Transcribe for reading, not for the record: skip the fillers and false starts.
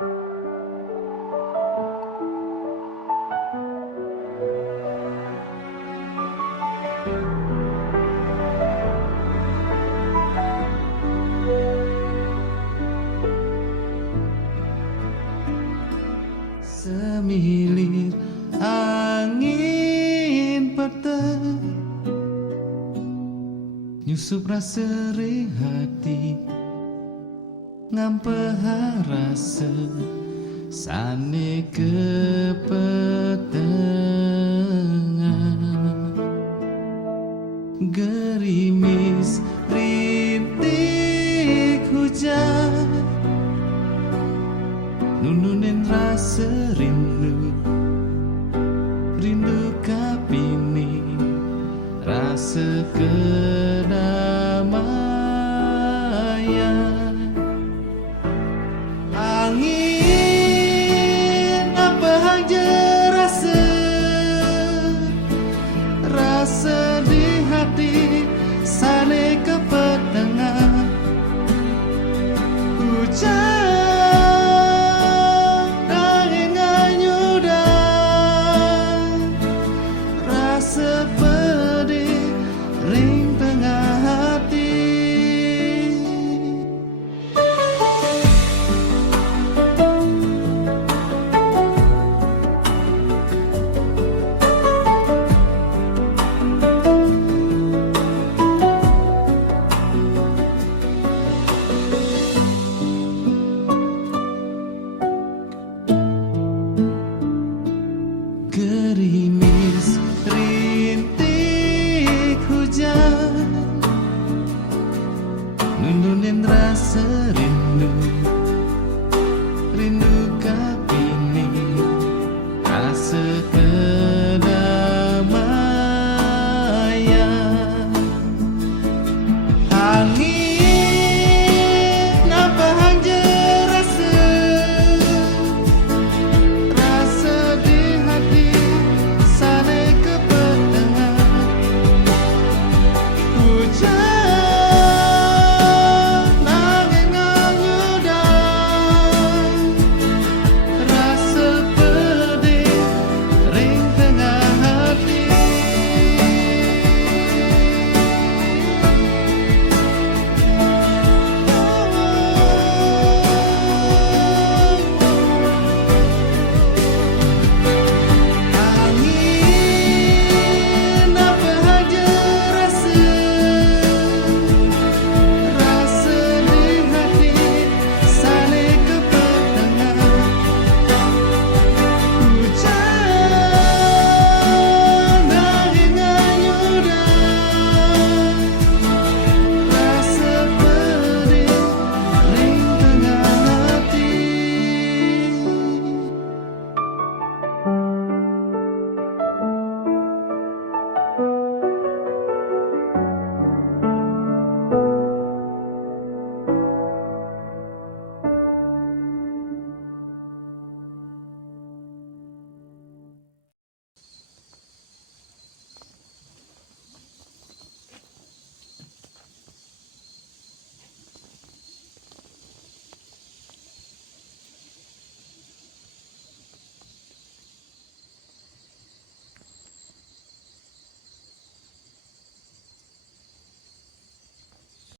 Semilir angin petek nyusup rasa hati ngampeh rasa sane kepetengan gerimis rintik hujan nununin rasa rindu kapini rasa kedamaian angin apa aja rasa di hati sane kepetengan hujan sepedih ring tengah hati. Gerimis rintik hujan nununin rasa rindu kapini rasa kedamaian angin